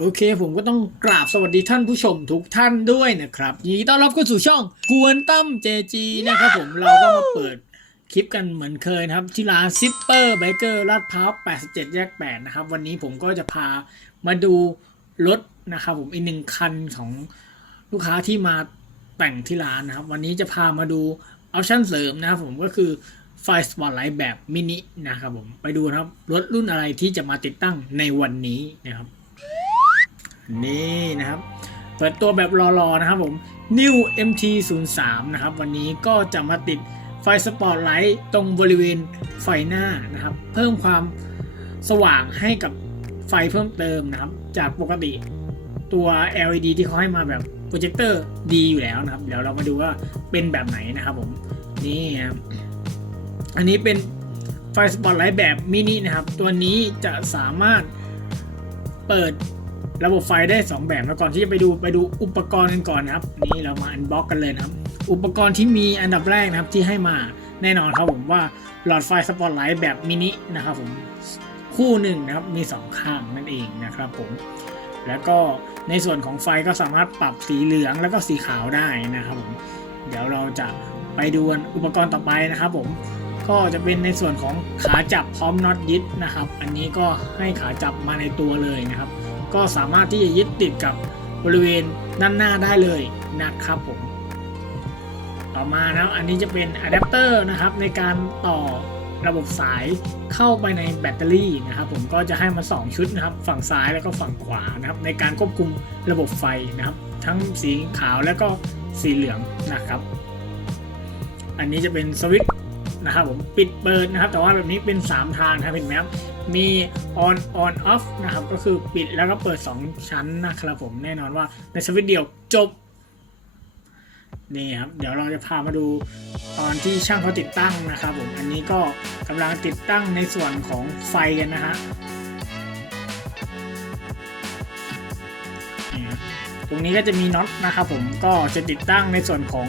โอเค ผมก็ต้องกราบสวัสดีท่านผู้ชมทุกท่านด้วยนะครับยินดีต้อนรับเข้าสู่ช่องกวนตั้มเจจีนะครับผมเราก็มาเปิดคลิปกันเหมือนเคยนะครับ ที่ร้านซิปเปอร์เบเกอร์ลาดพร้าว 87 แยก 8 นะครับ วันนี้ผมก็จะพามาดูรถนะครับผมอีกหนึ่งคันของลูกค้าที่มาแต่งที่ร้านนะครับ วันนี้จะพามาดูออปชั่นเสริมนะครับผมก็คือไฟสปอตไลท์แบบมินินะครับผมไปดูนะครับรถรุ่นอะไรที่จะมาติดตั้งในวันนี้นะครับ นี่นะครับ เปิดตัวแบบรอๆนะครับผม New MT 0 3 นะครับ วันนี้ก็จะมาติดไฟสปอตไลท์ตรงบริเวณไฟหน้านะครับ เพิ่มความสว่างให้กับไฟเพิ่มเติมนะครับ จากปกติตัว LED ที่เขาให้มาแบบโปรเจคเตอร์ดีอยู่แล้วนะครับ เดี๋ยวเรามาดูว่าเป็นแบบไหนนะครับผม นี่ครับอันนี้เป็นไฟสปอตไลท์แบบมินินะครับ ตัวนี้จะสามารถเปิด ระบบไฟได้ 2 แบบแล้วก่อนที่จะไปดูไปดูอุปกรณ์กันก่อนนะครับ นี่เรามาอันบ็อกกันเลยนะครับ อุปกรณ์ที่มีอันดับแรกนะครับที่ให้มาแน่นอนครับผมว่าหลอดไฟสปอตไลท์แบบมินินะครับผมคู่หนึ่งนะครับมี 2 ข้างนั่นเองนะครับผมแล้วก็ในส่วนของไฟก็สามารถปรับสีเหลืองแล้วก็สีขาวได้นะครับผมเดี๋ยวเราจะไปดูอุปกรณ์ต่อไปนะครับผมก็จะเป็นในส่วนของขาจับพร้อมน็อตยึดนะครับ อันนี้ก็ให้ขาจับมาในตัวเลยนะครับ ก็สามารถที่จะยึดติดกับบริเวณด้านหน้าได้เลยนะครับผม ต่อมานะครับอันนี้จะเป็นอะแดปเตอร์นะครับในการต่อระบบสายเข้าไปในแบตเตอรี่นะครับผมก็จะให้มา 2 ชุดนะครับ ฝั่งซ้ายแล้วก็ฝั่งขวานะครับ ในการควบคุมระบบไฟนะครับ ทั้งสีขาวและก็สีเหลืองนะครับ อันนี้จะเป็นสวิตช์ นะครับผมปิดเปิดนะครับ แต่ว่าแบบนี้เป็น 3 ทางครับเห็นไหมครับมี on on off นะครับ ก็คือปิดแล้วก็เปิด 2 ชั้นนะครับผมแน่นอนว่าในสวิตช์เดียวจบนี่ครับเดี๋ยวเราจะพามาดูตอนที่ช่างเขาติดตั้งนะครับผมอันนี้ก็กำลังติดตั้งในส่วนของไฟกันนะฮะ ตรงนี้ก็จะมีน็อตนะครับผมก็จะติดตั้งในส่วนของ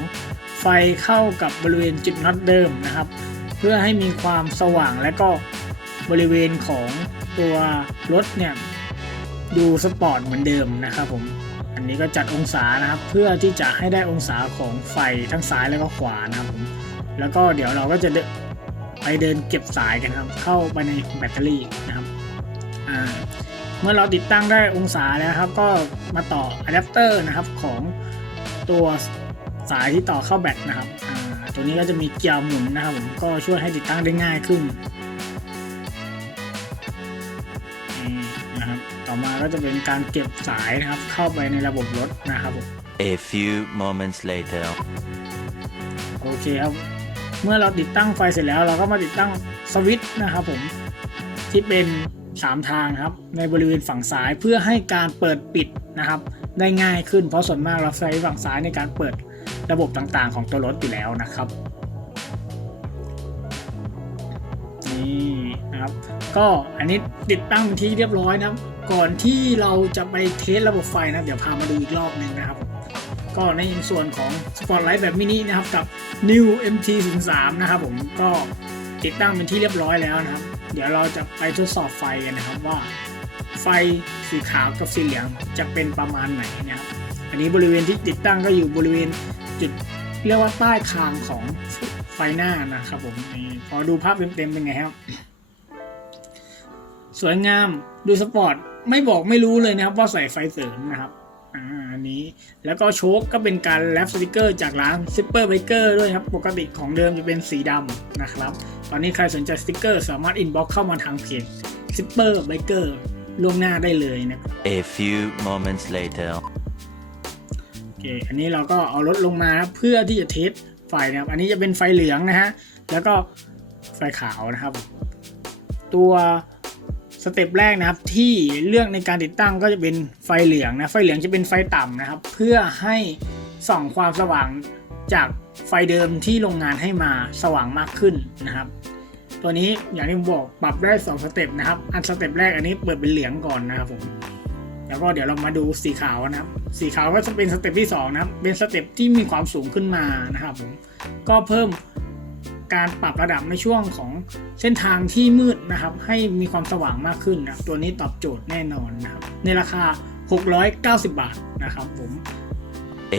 ไฟเข้ากับบริเวณจุดน็อตเดิมนะครับ เพื่อให้มีความสว่างและก็บริเวณของตัวรถเนี่ยดูสปอร์ตเหมือนเดิมนะครับผมอันนี้ก็จัดองศานะครับ เพื่อที่จะให้ได้องศาของไฟทั้งซ้ายแล้วก็ขวานะครับผมแล้วก็เดี๋ยวเราก็จะไปเดินเก็บสายกันครับ เข้าไปในแบตเตอรี่นะครับอ่า เมื่อเราติดตั้งได้องศาแล้วครับ ก็มาต่ออะแดปเตอร์นะครับของตัวสายที่ต่อเข้าแบตนะครับอ่าตัวนี้ก็จะมีเกียร์หมุนนะครับผมก็ช่วยให้ติดตั้งได้ง่ายขึ้นนี่นะครับต่อมาก็จะเป็นการเก็บสายนะครับเข้าไปในระบบรถนะครับผม A few moments later. โอเคครับ เมื่อเราติดตั้งไฟเสร็จแล้วเราก็มาติดตั้งสวิตช์นะครับผมที่เป็น 3 ทางนะครับในบริเวณฝั่งซ้ายเพื่อให้การเปิดปิดนะครับ ได้ง่ายขึ้นเพราะส่วนมากเราใช้ฝั่งซ้ายในการเปิดระบบต่างๆ ของตัวรถอยู่แล้วนะครับนี่นะครับ ก็อันนี้ติดตั้งที่เรียบร้อยนะครับ ก่อนที่เราจะไปเทสระบบไฟนะเดี๋ยวพามาดูอีกรอบหนึ่งนะครับ ก็ในส่วนของสปอตไลท์แบบมินินะครับกับ New MT 0 3 นะครับผมก็ ติดตั้งเป็นที่เรียบร้อยแล้วนะครับ เดี๋ยวเราจะไปทดสอบไฟกันนะครับว่า ไฟสีขาวกับสีเหลืองจะเป็นประมาณไหนนะครับอันนี้บริเวณที่ติดตั้งก็อยู่บริเวณจุดเรียกว่าใต้คางของไฟหน้านะครับผมพอดูภาพเต็มๆเป็นไงครับ สวยงามดูสปอร์ตไม่บอกไม่รู้เลยนะครับว่าใส่ไฟเสริมนะครับ อ่าอันนี้ แล้วก็โชคก็เป็นการแรปสติกเกอร์จากร้าน Zipper Biker ด้วยครับ ปกติของเดิมจะเป็นสีดำนะครับ ตอนนี้ใครสนใจสติกเกอร์สามารถอินบ็อกเข้ามาทางเพจ Zipper Biker ล่วงหน้าได้เลยนะครับ A few moments later. โอเค อันนี้เราก็เอารถลงมานะเพื่อที่จะเทสไฟนะครับ อันนี้จะเป็นไฟเหลืองนะฮะ แล้วก็ไฟขาวนะครับ ตัว สเต็ปแรกนะครับที่เลือกในการติดตั้งก็จะเป็นไฟเหลืองนะไฟเหลืองจะเป็นไฟต่ำนะครับ เพื่อให้ส่องความสว่างจากไฟเดิมที่โรงงานให้มาสว่างมากขึ้นนะครับ ตัวนี้อย่างที่ผมบอกปรับได้2สเต็ปนะครับ อันสเต็ปแรกอันนี้เปิดเป็นเหลืองก่อนนะครับผมแล้วก็เดี๋ยวเรามาดูสีขาวนะครับ สีขาวก็จะเป็นสเต็ปที่2นะครับเป็นสเต็ปที่มีความสูงขึ้นมานะครับผมก็เพิ่ม การปรับระดับในช่วงของเส้นทางที่มืดนะครับ ให้มีความสว่างมากขึ้นนะครับตัวนี้ตอบโจทย์แน่นอนนะครับ ในราคา 690 บาทนะครับผม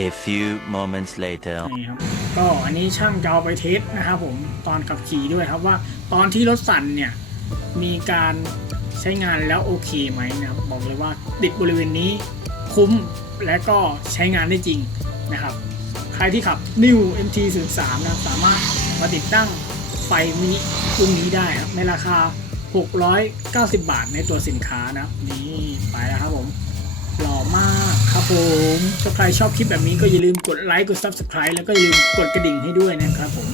A few moments later. นี่ครับก็อันนี้ช่างจะเอาไปเทสนะครับผมตอนขับขี่ด้วยครับว่าตอนที่รถสั่นเนี่ย มีการใช้งานแล้วโอเคไหมนะครับบอกเลยว่าติดบริเวณนี้คุ้มและก็ใช้งานได้จริงนะครับ ใครที่ขับ New MT03 นะครับสามารถ มาติดตั้งไฟมินิรุ่นนี้ได้ครับในราคา 690 บาทในตัวสินค้านะ นี่ไปแล้วครับผมหล่อมากครับผมถ้าใครชอบคลิปแบบนี้ก็อย่าลืมกดไลค์กด Subscribe แล้วก็อย่าลืมกดกระดิ่งให้ด้วยนะครับผม